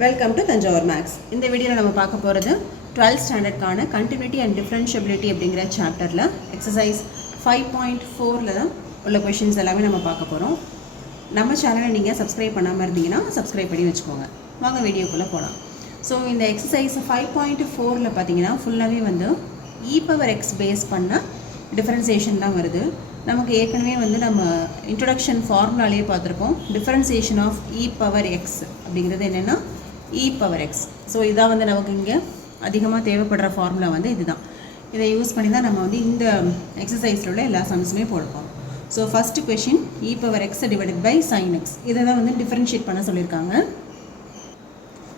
Welcome to Thanjavur maths. இந்த வீடியோவில் நம்ம பார்க்க போகிறது 12th ஸ்டாண்டர்ட்கான கண்டினியூட்டி அண்ட் டிஃப்ரென்ஷியபிலிட்டி அப்படிங்கிற சாப்டரில் எக்ஸசைஸ் 5.4ல் தான் உள்ள கொஷின்ஸ் எல்லாமே நம்ம பார்க்க போகிறோம். நம்ம சேனலை நீங்கள் சப்ஸ்கிரைப் பண்ணாமல் இருந்தீங்கன்னா சப்ஸ்கிரைப் பண்ணி வச்சுக்கோங்க. வாங்க வீடியோக்குள்ளே போகலாம். ஸோ இந்த எக்ஸசைஸ் 5.4ல் பார்த்தீங்கன்னா ஃபுல்லாகவே வந்து e⁻x பேஸ் பண்ண டிஃப்ரென்சியேஷன் தான் வருது. நமக்கு ஏற்கனவே வந்து நம்ம இன்ட்ரொடக்ஷன் ஃபார்முலாலேயே பார்த்துருக்கோம். டிஃப்ரென்சியேஷன் ஆஃப் e⁻x அப்படிங்கிறது என்னென்னா e⁻x. ஸோ இதான் வந்து நமக்கு இங்கே அதிகமாக தேவைப்படுற ஃபார்முலா வந்து இதுதான். இதை யூஸ் பண்ணி தான் நம்ம வந்து இந்த எக்ஸசைஸில் உள்ள எல்லா சம்ஸுமே போடுறோம். So first question e⁻x divided by sin x. இதை தான் வந்து டிஃப்ரென்ஷியேட் பண்ண சொல்லியிருக்காங்க.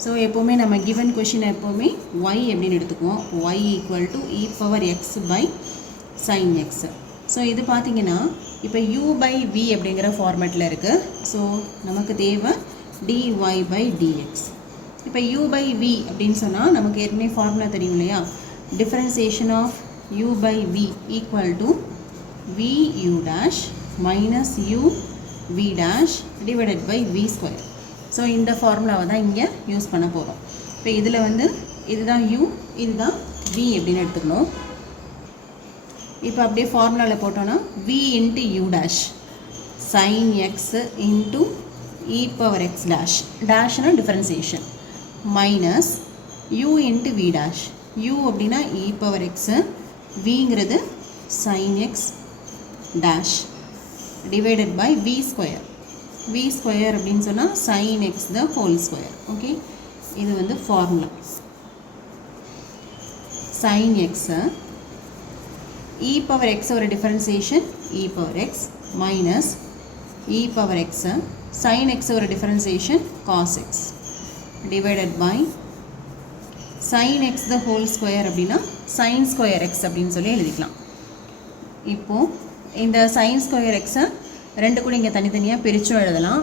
ஸோ எப்போவுமே நம்ம கிவன் கொஷினை எப்போவுமே y அப்படின்னு எடுத்துக்குவோம். y equal to e⁻x by sin x. So இது பார்த்திங்கன்னா இப்போ u/v அப்படிங்கிற ஃபார்மேட்டில் இருக்குது. ஸோ நமக்கு தேவை dy by dx. இப்போ u/v அப்படின்னு சொன்னால் நமக்கு ஏற்கனவே ஃபார்முலா தெரியும் இல்லையா? Differentiation of u/v equal to vu dash minus uv dash divided by v square. So இந்த ஃபார்முலாவை தான் இங்கே யூஸ் பண்ண போகிறோம். இப்போ இதில் வந்து இதுதான் u, இதுதான் v அப்படின்னு எடுத்துக்கணும். இப்போ அப்படியே ஃபார்முலாவில் போட்டோன்னா v into u dash sin x into e⁻x dash டேஷ்னா differentiation minus u into v dash. u அப்படின்னா e⁻x, vங்கிறது sin x dash divided by v square. v square அப்படின்னு சொன்னால் sin x the whole square. Okay, இது வந்து formula. sin x e⁻x ஒரு differentiation e⁻x minus e⁻x sin x ஒரு differentiation cos x divided by sin x the whole square அப்படின்னா sin square x அப்படின்னு சொல்லி எழுதிக்கலாம். இப்போது இந்த sin ஸ்கொயர் எக்ஸை ரெண்டு கூட இங்கே தனித்தனியாக பிரிச்சும் எழுதலாம்.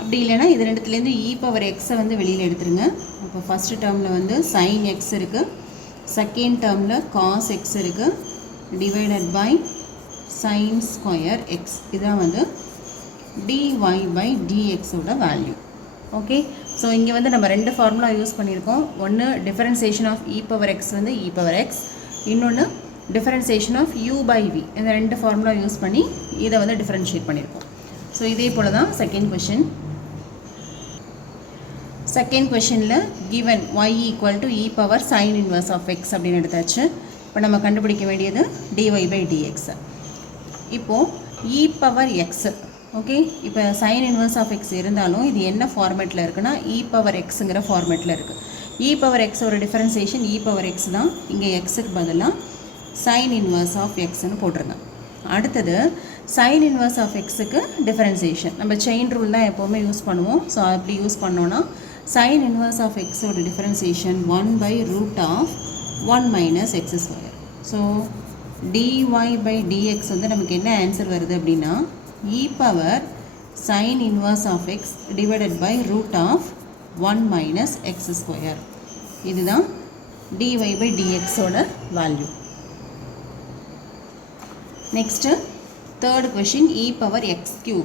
அப்படி இல்லைன்னா இது ரெண்டுத்துலேருந்து e⁻x வந்து வெளியில் எடுத்துருங்க. இப்போ ஃபஸ்ட்டு டேர்மில் வந்து sin x இருக்குது, செகண்ட் டேர்மில் cos x இருக்குது, divided by sin square x. இதுதான் வந்து dy by dx ஓட வேல்யூ. ஓகே, ஸோ இங்கே வந்து நம்ம ரெண்டு ஃபார்முலா யூஸ் பண்ணியிருக்கோம். ஒன்று டிஃபரன்சியேஷன் ஆஃப் e⁻x வந்து e⁻x, இன்னொன்று டிஃபரன்சியேஷன் ஆஃப் u/v. இந்த ரெண்டு ஃபார்முலா யூஸ் பண்ணி இதை வந்து டிஃபரன்ஷியேட் பண்ணியிருக்கோம். ஸோ இதே போல் தான் செகண்ட் கொஷின். செகண்ட் கொஷினில் given y equal to e⁻ sin inverse of x அப்படின்னு எடுத்தாச்சு. இப்போ நம்ம கண்டுபிடிக்க வேண்டியது dy by dx. இப்போது e⁻x, ஓகே, இப்போ sin inverse of x இருந்தாலும் இது என்ன ஃபார்மேட்டில் இருக்குன்னா e⁻xங்கிற ஃபார்மேட்டில் இருக்குது. e⁻x ஒரு டிஃபரன்சியேஷன் e⁻x தான். இங்கே எக்ஸுக்கு பதிலாக sin inverse of xன்னு போட்டிருங்க. அடுத்தது sin inverse of xக்கு டிஃபரன்சியேஷன் நம்ம செயின் ரூல் தான் எப்போவுமே யூஸ் பண்ணுவோம். ஸோ அப்படி யூஸ் பண்ணோன்னா sin inverse of x ஓட differentiation 1/√1 minus x square. So dy by dx வந்து நமக்கு என்ன ஆன்சர் வருது அப்படின்னா e⁻ sin inverse of x divided by √1 minus x square. இதுதான் dy by dx ஓட value. Next third question e⁻x³.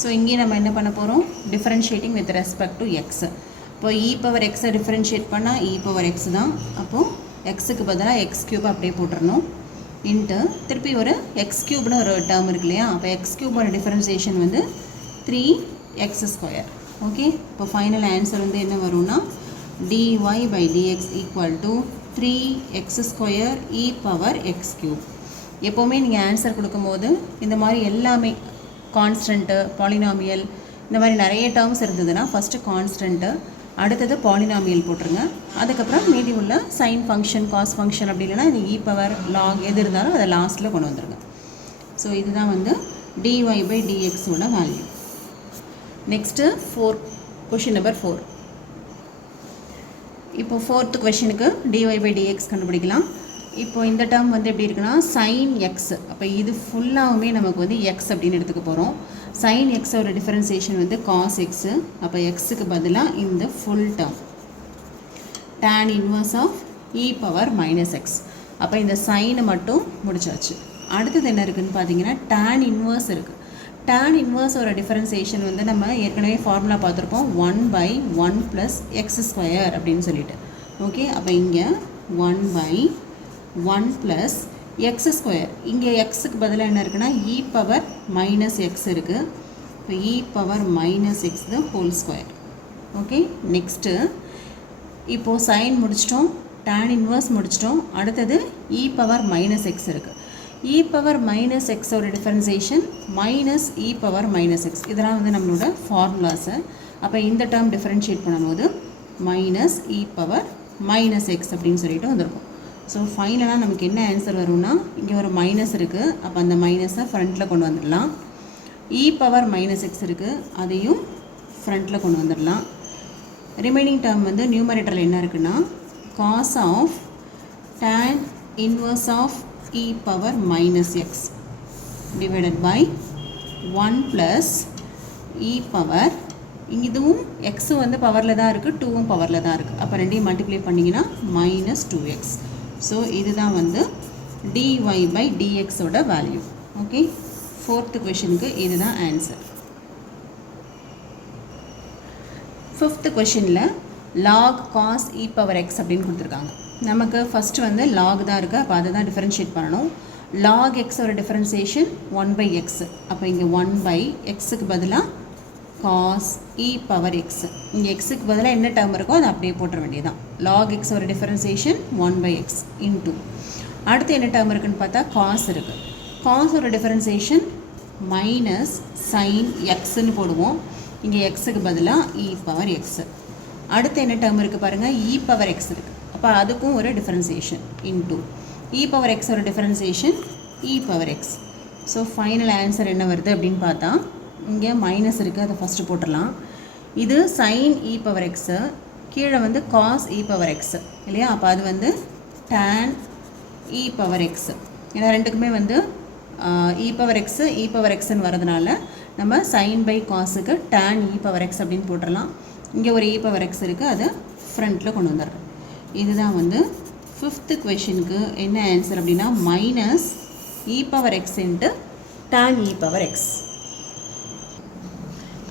So இங்கே நம்ம என்ன பண்ண போகிறோம்? Differentiating with respect to X. இப்போ e⁻x டிஃபரன்ஷியேட் பண்ணால் e⁻x தான். அப்போது எக்ஸுக்கு பதிலாக x³ அப்படியே போட்டுடணும். இன்ட்டு திருப்பி ஒரு x³ ஒரு டேர்ம் இருக்கு இல்லையா? அப்போ x³ டிஃபரன்சியேஷன் வந்து 3x ஸ்கொயர். ஓகே, இப்போ ஃபைனல் ஆன்சர் வந்து என்ன வரும்னா dy by dx equal to 3x square e⁻x³. எப்போவுமே நீங்கள் ஆன்சர் கொடுக்கும்போது இந்த மாதிரி எல்லாமே கான்ஸ்டன்ட்டு, பாலினாமியல், இந்த மாதிரி நிறைய டேர்ம்ஸ் இருந்ததுன்னா ஃபஸ்ட்டு கான்ஸ்டன்ட்டு, அடுத்தது பாலினாமியல் போட்டுருங்க. அதுக்கப்புறம் மீதி உள்ள சைன் ஃபங்க்ஷன், காஸ் ஃபங்க்ஷன் அப்படி இல்லைன்னா இது e⁻, log எது இருந்தாலும் அதை லாஸ்ட்டில் கொண்டு வந்துடுங்க. ஸோ இதுதான் வந்து dy by dx ஓட வேல்யூ. Next question number 4. இப்போ ஃபோர்த்து கொஷினுக்கு dy by dx கண்டுபிடிக்கலாம். இப்போ இந்த டேர்ம் வந்து எப்படி இருக்குன்னா sin x. அப்போ இது ஃபுல்லாகவுமே நமக்கு வந்து x அப்படின்னு எடுத்துக்க போகிறோம். sin x ஒரு டிஃபரன்சியேஷன் வந்து cos x. அப்போ எக்ஸுக்கு பதிலாக இந்த full term tan inverse of e⁻−x. அப்போ இந்த சைனை மட்டும் முடிச்சாச்சு. அடுத்தது என்ன இருக்குதுன்னு பார்த்தீங்கன்னா tan inverse இருக்குது. tan இன்வர்ஸ் ஒரு டிஃபரன்சியேஷன் வந்து நம்ம ஏற்கனவே ஃபார்முலா பார்த்துருப்போம் 1/1 + x² அப்படின்னு சொல்லிட்டு. ஓகே, அப்போ இங்கே 1/1 + x². இங்கே எக்ஸுக்கு பதிலாக என்ன இருக்குன்னா e⁻−x இருக்குது. இப்போ e⁻−x². ஓகே, நெக்ஸ்ட்டு இப்போது சைன் முடிச்சிட்டோம், tan இன்வர்ஸ் முடிச்சிட்டோம். அடுத்தது e⁻−x இருக்குது. e⁻−x ஓட டிஃபரன்சியேஷன் -e⁻−x. இதெல்லாம் வந்து நம்மளோட ஃபார்முலாஸு. அப்போ இந்த டேர்ம் டிஃபரன்ஷியேட் பண்ணும்போது -e⁻−x அப்படின்னு சொல்லிட்டு வந்திருக்கும். ஸோ ஃபைனலாக நமக்கு என்ன ஆன்சர் வரும்னா, இங்கே ஒரு மைனஸ் இருக்குது, அப்போ அந்த மைனஸை ஃப்ரண்ட்டில் கொண்டு வந்துடலாம். e⁻−x இருக்குது, அதையும் ஃப்ரண்ட்டில் கொண்டு வந்துடலாம். ரிமைனிங் டேர்ம் வந்து நியூமரேட்டரில் என்ன இருக்குன்னா cos of tan inverse of e⁻−x divided by 1 + e⁻, இதுவும் எக்ஸும் வந்து பவரில் தான் இருக்குது, 2வும் பவரில் தான் இருக்குது. அப்போ ரெண்டையும் மல்டிப்ளை பண்ணிங்கன்னா -2x. ஸோ இதுதான் வந்து dy/dx ஓட வேல்யூ. ஓகே, 4th கொஷனுக்கு இதுதான் answer. 5th கொஷனில் log cos e⁻x அப்படின்னு கொடுத்துருக்காங்க. நமக்கு ஃபஸ்ட்டு வந்து log தான் இருக்குது, அப்போ அதை தான் டிஃபரன்ஷியேட் பண்ணணும். log x ஒரு டிஃபரன்சியேஷன் 1/x. அப்போ இங்கே 1/xக்கு பதிலாக cos e⁻x. இங்கே எக்ஸுக்கு பதிலாக என்ன டேர்ம் இருக்கோ அதை அப்படியே போட்டுற வேண்டியதான். log x ஒரு டிஃபரன்சியேஷன் 1/x இன்ட்டு அடுத்து என்ன டேர்ம் இருக்குன்னு பார்த்தா cos இருக்குது. cos ஒரு டிஃபரன்சியேஷன் -sin xன்னு போடுவோம். இங்கே எக்ஸுக்கு பதிலாக e⁻x. அடுத்து என்ன டேர்ம் இருக்குது பாருங்கள், e⁻x இருக்குது. அப்போ அதுக்கும் ஒரு டிஃபரன்சியேஷன் இன்ட்டு e⁻x ஒரு differentiation e⁻x. So final answer என்ன வருது அப்படின்னு பார்த்தா, இங்கே மைனஸ் இருக்குது, அதை ஃபஸ்ட்டு போட்டுடலாம். இது sin e⁻x, கீழே வந்து cos e⁻x இல்லையா. அப்போ அது வந்து tan e⁻x. ஏன்னா ரெண்டுக்குமே வந்து e⁻xன்னு வரதுனால நம்ம sin/cosக்கு tan e⁻x அப்படின்னு போட்டுடலாம். இங்கே ஒரு e⁻x இருக்குது, அதை ஃப்ரண்ட்டில் கொண்டு வந்துடுறோம். இதுதான் வந்து 5th கொஷனுக்கு என்ன ஆன்சர் அப்படின்னா -e⁻x tan e⁻x.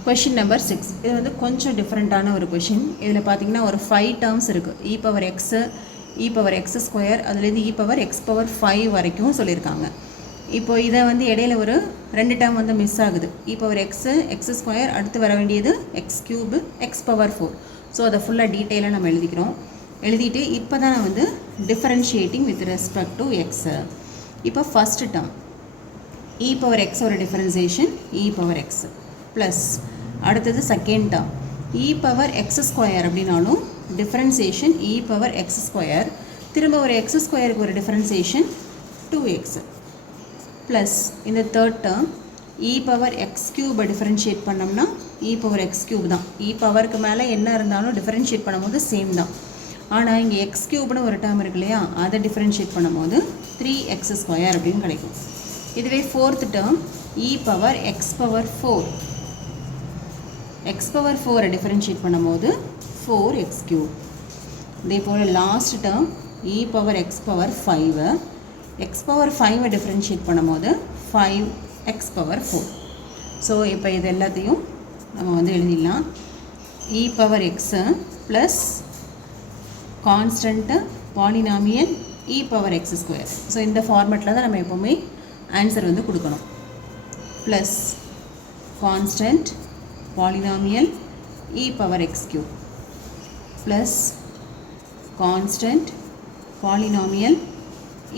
Question number 6. இது வந்து கொஞ்சம் டிஃப்ரெண்ட்டான ஒரு கொஷின். இதில் பார்த்தீங்கன்னா ஒரு 5 டேர்ம்ஸ் இருக்குது. e⁻x, e⁻x², அதுலேருந்து e⁻x⁵ வரைக்கும் சொல்லியிருக்காங்க. இப்போ இதை வந்து இடையில ஒரு 2 டேர்ம் வந்து மிஸ் ஆகுது. e⁻x, x², அடுத்து வர வேண்டியது x³ x⁴. ஸோ அதை ஃபுல்லாக டீட்டெயிலாக நம்ம எழுதிக்கிறோம். எழுதிட்டு இப்போ தான் நான் வந்து differentiating with respect to X. இப்போ ஃபஸ்ட்டு டேர்ம் e⁻x ஒரு டிஃபரன்சியேஷன் e⁻x ப்ளஸ் அடுத்தது செகண்ட் டேர்ம் e⁻x² அப்படின்னாலும் டிஃபரன்சியேஷன் e⁻x², திரும்ப ஒரு x²க்கு ஒரு டிஃபரன்சியேஷன் 2x ப்ளஸ் இந்த தேர்ட் டேர்ம் e⁻x³ டிஃபரன்ஷியேட் பண்ணோம்னா e⁻x³ தான். பவருக்கு மேலே என்ன இருந்தாலும் டிஃபரன்ஷியேட் பண்ணும்போது சேம் தான். ஆனால் இங்கே x³ ஒரு டேர்ம் இருக்கு இல்லையா, அதை டிஃபரன்ஷியேட் பண்ணும்போது 3x² அப்படின்னு கிடைக்கும். இதுவே fourth term e⁻x⁴, x⁴ differentiate பண்ணும்போது 4x³. இதே போல் last term e⁻x⁵, x⁵ differentiate பண்ணும்போது 5x⁴. ஸோ இப்போ இது எல்லாத்தையும் நம்ம வந்து எழுதிடலாம். e⁻x plus constant polynomial e⁻x². So இந்த ஃபார்மேட்டில் தான் நம்ம எப்போவுமே ஆன்சர் வந்து கொடுக்கணும். Plus constant polynomial e⁻x³ plus constant polynomial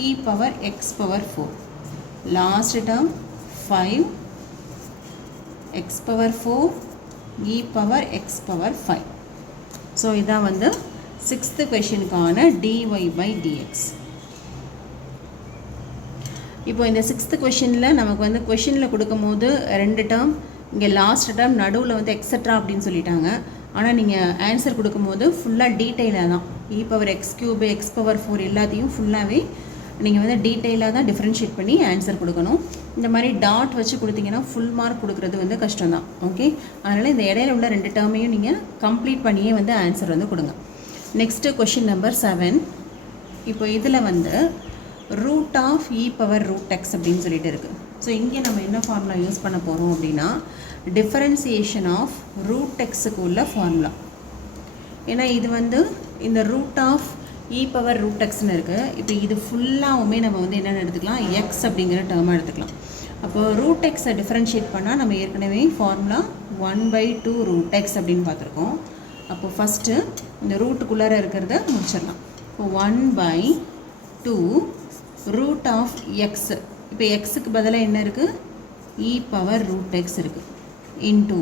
e⁻x⁴. Last term 5x⁴ e⁻x⁵. So இதான் வந்து 6th கொஷனுக்கான dy/dx. இப்போ இந்த 6th கொஷனில் நமக்கு வந்து கொஷனில் கொடுக்கும்போது 2 டேர்ம், இங்கே லாஸ்ட் டேர்ம் நடுவில் வந்து எக்ஸட்ரா அப்படின்னு சொல்லிட்டாங்க. ஆனால் நீங்கள் ஆன்சர் கொடுக்கும்போது ஃபுல்லாக டீட்டெயிலாக தான் e⁻x³ x⁴ எல்லாத்தையும் ஃபுல்லாகவே நீங்கள் வந்து டீட்டெயிலாக தான் டிஃப்ரென்ஷியேட் பண்ணி ஆன்சர் கொடுக்கணும். இந்த மாதிரி டாட் வச்சு கொடுத்தீங்கன்னா ஃபுல் மார்க் கொடுக்குறது வந்து கஷ்டம்தான். ஓகே, அதனால் இந்த இடையில உள்ள 2 டேர்மையும் நீங்கள் கம்ப்ளீட் பண்ணியே வந்து ஆன்சர் வந்து கொடுங்க. Next question number 7. இப்போ இதில் வந்து ரூட் ஆஃப் e⁻√x அப்படின்னு சொல்லிட்டு இருக்குது. ஸோ இங்கே நம்ம என்ன ஃபார்முலா யூஸ் பண்ண போகிறோம் அப்படின்னா டிஃபரன்சியேஷன் ஆஃப் ரூட் எக்ஸுக்கு உள்ள ஃபார்முலா. ஏன்னா இது வந்து இந்த root of E power root எக்ஸ்னு இருக்குது. இப்போ இது ஃபுல்லாகவுமே நம்ம வந்து என்னென்னு எடுத்துக்கலாம், எக்ஸ் அப்படிங்கிற டேர்மாக எடுத்துக்கலாம். அப்போ ரூட் எக்ஸை டிஃப்ரென்ஷியேட் பண்ணால் நம்ம ஏற்கனவே ஃபார்முலா 1/2 ரூட் எக்ஸ் அப்படின்னு பார்த்துருக்கோம். அப்போ ஃபஸ்ட்டு இந்த ரூட்டுக்குள்ளார இருக்கிறத முடிச்சிடலாம். இப்போ 1/2 ரூட் ஆஃப் எக்ஸ். இப்போ எக்ஸுக்கு பதிலாக என்ன இருக்குது, இ பவர் ரூட் எக்ஸ் இருக்குது இன்டூ.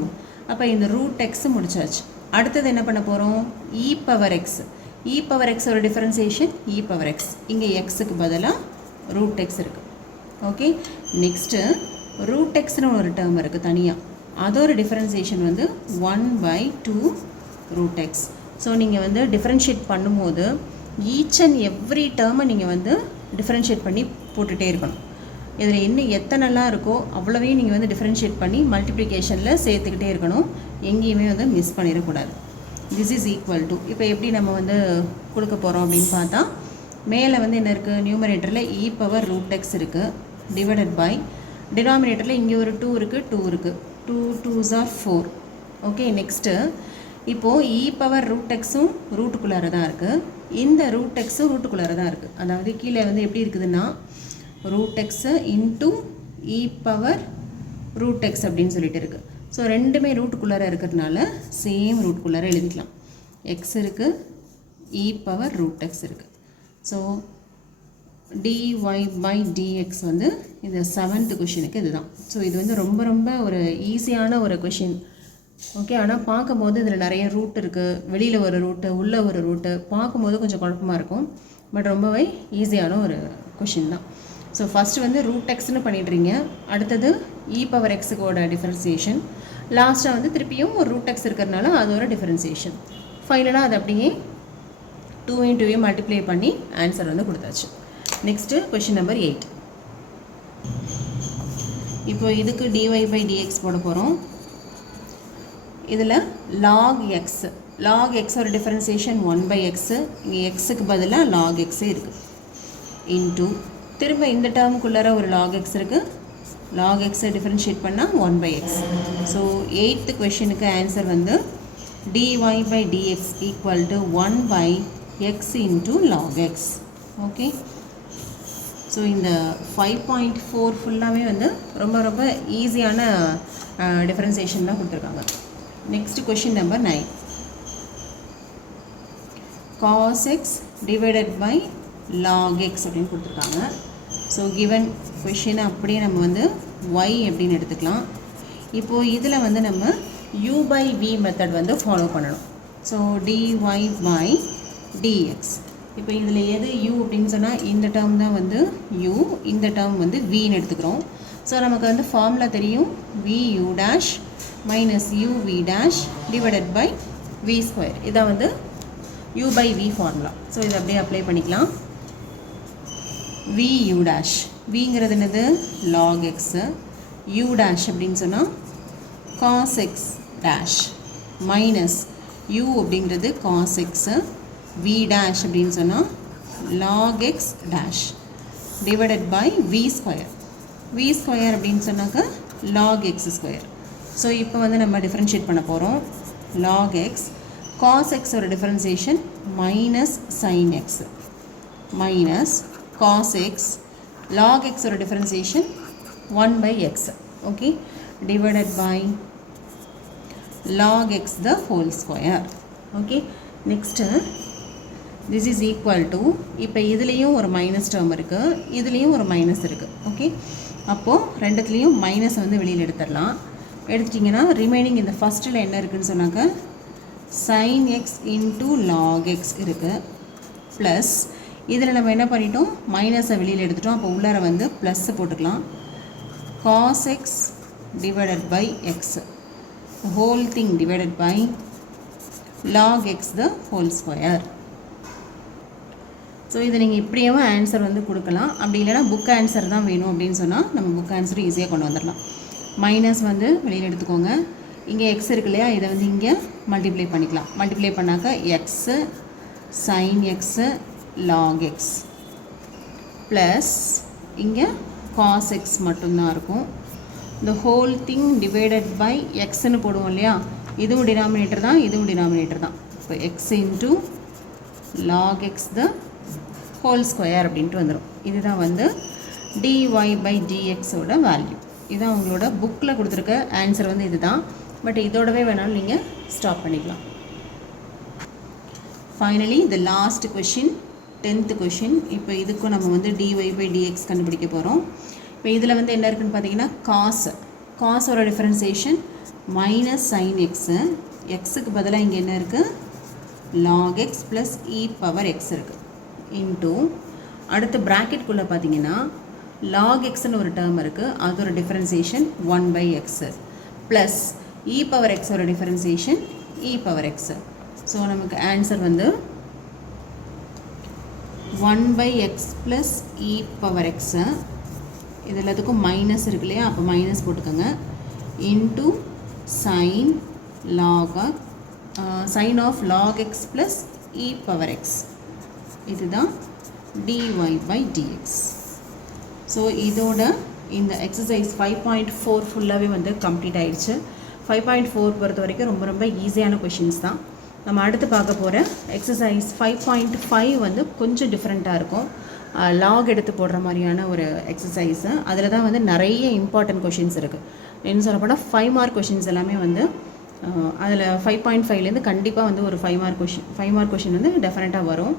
அப்போ இந்த ரூட் எக்ஸ் முடிச்சாச்சு. அடுத்தது என்ன பண்ண போகிறோம், இ பவர் எக்ஸ். இ பவர் எக்ஸ் ஒரு டிஃபரன்சியேஷன் இ பவர் எக்ஸ். இங்கே எக்ஸுக்கு பதிலாக ரூட் எக்ஸ் இருக்குது. ஓகே, நெக்ஸ்ட்டு ரூட் எக்ஸ்னு ஒரு டேர்ம் இருக்குது தனியாக. அதோட டிஃபரன்சியேஷன் வந்து 1/2 ரூட் எக்ஸ். ஸோ நீங்கள் வந்து டிஃபரன்ஷியேட் பண்ணும்போது ஈச் அண்ட் எவ்ரி டேர்மை நீங்கள் வந்து டிஃபரன்ஷியேட் பண்ணி போட்டுகிட்டே இருக்கணும். இதில் இன்னும் எத்தனைலாம் இருக்கோ அவ்வளோவையும் நீங்கள் வந்து டிஃபரன்ஷியேட் பண்ணி மல்டிப்ளிகேஷனில் சேர்த்துக்கிட்டே இருக்கணும். எங்கேயுமே வந்து மிஸ் பண்ணிடக்கூடாது. திஸ் இஸ் ஈக்குவல் டு, இப்போ எப்படி நம்ம வந்து கொடுக்க போகிறோம் அப்படின்னு பார்த்தா, மேலே வந்து என்ன இருக்குது, நியூமரேட்டரில் இ பவர் ரூட் எக்ஸ் இருக்குது டிவைடட் பை டினாமினேட்டரில் இங்கே ஒரு 2 இருக்குது, 2 இருக்குது, 2 2s are 4. ஓகே, நெக்ஸ்ட்டு இப்போது இ பவர் ரூட் எக்ஸும் ரூட்டுக்குள்ளார தான் இருக்குது, இந்த ரூட் எக்ஸும் ரூட்டுக்குள்ளார தான் இருக்குது. அதாவது கீழே வந்து எப்படி இருக்குதுன்னா ரூட் எக்ஸு இன்டூ இ பவர் ரூட் எக்ஸ் அப்படின்னு சொல்லிட்டு இருக்குது. ஸோ ரெண்டுமே ரூட்டுக்குள்ளார இருக்கிறதுனால சேம் ரூட்டுக்குள்ளார எழுதிக்கலாம். எக்ஸ் இருக்குது, இ பவர் ரூட் எக்ஸ் இருக்குது. ஸோ dy by dx வந்து இந்த 7th கொஷினுக்கு இதுதான். ஸோ இது வந்து ரொம்ப ரொம்ப ஒரு ஈஸியான ஒரு கொஷின். ஓகே, ஆனால் பார்க்கும்போது இதில் நிறைய ரூட் இருக்குது, வெளியில் ஒரு ரூட்டு உள்ளே ஒரு ரூட்டு, பார்க்கும்போது கொஞ்சம் குழப்பமாக இருக்கும். பட் ரொம்பவே ஈஸியான ஒரு கொஷின் தான். ஸோ ஃபஸ்ட்டு வந்து ரூட் எக்ஸ்னு பண்ணிடுறீங்க, அடுத்தது இ பவர் எக்ஸுக்கோட டிஃபரன்சியேஷன், லாஸ்ட்டாக வந்து திருப்பியும் ஒரு ரூட் எக்ஸ் இருக்கிறதுனால அதோட டிஃபரன்சியேஷன். ஃபைனலாக அது அப்படியே 2 மல்டிப்ளை பண்ணி ஆன்சர் வந்து கொடுத்தாச்சு. Next question number 8. இப்போ இதுக்கு dy by dx போட போகிறோம். இதில் log x, log x ஒரு டிஃபரன்சியேஷன் 1/x, இங்கே எக்ஸுக்கு பதிலாக log x இருக்குது இன்டூ, திரும்ப இந்த டேர்முக்குள்ளார ஒரு log x இருக்குது, log x டிஃபரன்ஷியேட் பண்ணால் 1/x. ஸோ 8th கொஷினுக்கு ஆன்சர் வந்து dy by dx equal to 1/x into log x. Okay, so இந்த 5.4 ஃபுல்லாகவே வந்து ரொம்ப ரொம்ப ஈஸியான டிஃபரன்சியேஷன் தான் கொடுத்துருக்காங்க. Next question number 9. cos x divided by log x அப்படின்னு கொடுத்துருக்காங்க. ஸோ கிவன் கொஷினை அப்படியே நம்ம வந்து y அப்படின்னு எடுத்துக்கலாம். இப்போது இதில் வந்து நம்ம u by v மெத்தட் வந்து ஃபாலோ பண்ணணும். So dy by dx. இப்போ இதில் எது u அப்படின்னு சொன்னால் இந்த டேர்ம் தான் வந்து u, இந்த டேர்ம் வந்து vன்னு எடுத்துக்கிறோம். ஸோ நமக்கு வந்து ஃபார்முலா தெரியும், vu dash minus uv dash divided by v square. இதான் வந்து u by v formula. So இதை அப்படியே அப்ளை பண்ணிக்கலாம். vu dash, vங்கிறது என்னது log x, u dash அப்படின்னு சொன்னால் cos x dash minus u அப்படிங்கிறது cos x, v dash அப்படின்னு சொன்னால் log x dash divided by v square. v square அப்படின்னு சொன்னாக்க log x ஸ்கொயர். ஸோ இப்போ வந்து நம்ம டிஃபரன்ஷியேட் பண்ண போகிறோம். log x, cos x ஒரு differentiation minus sin x minus cos x, log x ஒரு differentiation 1/x. Okay, divided by log x the whole square. Okay, next this is equal to, இப்போ இதுலேயும் ஒரு மைனஸ் டேர்ம் இருக்குது, இதுலேயும் ஒரு minus இருக்குது. Okay, அப்போது ரெண்டுத்துலேயும் மைனஸ் வந்து வெளியில் எடுத்துடலாம். எடுத்துட்டிங்கன்னா ரிமைனிங் இந்த ஃபஸ்ட்டில் என்ன இருக்குதுன்னு சொன்னாக்க sin x into log x இருக்குது. ப்ளஸ் இதில் நம்ம என்ன பண்ணிட்டோம், மைனஸை வெளியில் எடுத்துட்டோம். அப்போ உள்ளார வந்து ப்ளஸ் போட்டுக்கலாம். cos x divided by x, whole thing divided by log x the whole square. So இதை நீங்கள் இப்படியேவும் ஆன்சர் வந்து கொடுக்கலாம். அப்படி இல்லைனா புக் ஆன்சர் தான் வேணும் அப்படின்னு சொன்னால் நம்ம புக் ஆன்சர் ஈஸியாக கொண்டு வந்துடலாம். மைனஸ் வந்து வெளியில் எடுத்துக்கோங்க. இங்கே எக்ஸ் இருக்கு இல்லையா, இதை வந்து இங்கே மல்டிப்ளை பண்ணிக்கலாம். மல்டிப்ளை பண்ணாக்க x sin x log x plus இங்கே cos x மட்டும்தான் இருக்கும். the whole thing divided by xன்னு போடுவோம் இல்லையா, இதுவும் டினாமினேட்டர் தான், இதுவும் டினாமினேட்டர் தான். இப்போ x into log x the whole square அப்படின்ட்டு வந்துடும். இதுதான் வந்து dy by dx ஓட வேல்யூ. இதுதான் உங்களோட புக்கில் கொடுத்துருக்க ஆன்சர் வந்து இதுதான். பட் இதோடவே வேணாலும் நீங்கள் ஸ்டாப் பண்ணிக்கலாம். Finally the last question, 10th question. இப்போ இதுக்கும் நம்ம வந்து dy by dx கண்டுபிடிக்க போகிறோம். இப்போ இதில் வந்து என்ன இருக்குன்னு பார்த்தீங்கன்னா காஸோட டிஃபரன்சியேஷன் மைனஸ் சைன் எக்ஸு, எக்ஸுக்கு பதிலாக இங்கே என்ன இருக்குது log X plus E power X இருக்குது இன்டூ அடுத்து ப்ராக்கெட்குள்ளே பார்த்தீங்கன்னா லாக் எக்ஸ்னு ஒரு டேர்ம் இருக்குது, அதோட differentiation 1 by X plus E power எக்ஸோட differentiation E power X. So நமக்கு ஆன்சர் வந்து 1 by X plus E power X, இது எல்லாத்துக்கும் மைனஸ் இருக்கு இல்லையா, அப்போ மைனஸ் போட்டுக்கோங்க, into sine of log X plus E power X. இதுதான் dy by dx. ஸோ இதோட இந்த எக்ஸசைஸ் 5.4 ஃபுல்லாகவே வந்து கம்ப்ளீட் ஆகிடுச்சு. 5.4 பொறுத்த வரைக்கும் ரொம்ப ரொம்ப ஈஸியான கொஷின்ஸ் தான். நம்ம அடுத்து பார்க்க போகிற எக்ஸசைஸ் 5.5 வந்து கொஞ்சம் டிஃப்ரெண்ட்டாக இருக்கும். லாக் எடுத்து போடுற மாதிரியான ஒரு எக்ஸசைஸு. அதில் தான் வந்து நிறைய இம்பார்ட்டன்ட் கொஷின்ஸ் இருக்குது. என்ன சொல்லப்போனால் 5 மார்க் கொஷின்ஸ் எல்லாமே வந்து அதில் 5.5லேருந்து கண்டிப்பாக வந்து ஒரு 5 மார்க் கொஷின் வந்து டெஃபினட்டாக வரும்.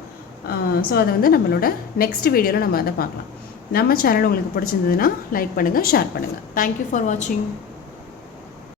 ஸோ அதை வந்து நம்மளோட நெக்ஸ்ட் வீடியோவில் நம்ம அதை பார்க்கலாம். நம்ம சேனல் உங்களுக்கு பிடிச்சிருந்ததுன்னா லைக் பண்ணுங்கள், ஷேர் பண்ணுங்கள். தேங்க்யூ ஃபார் வாட்சிங்.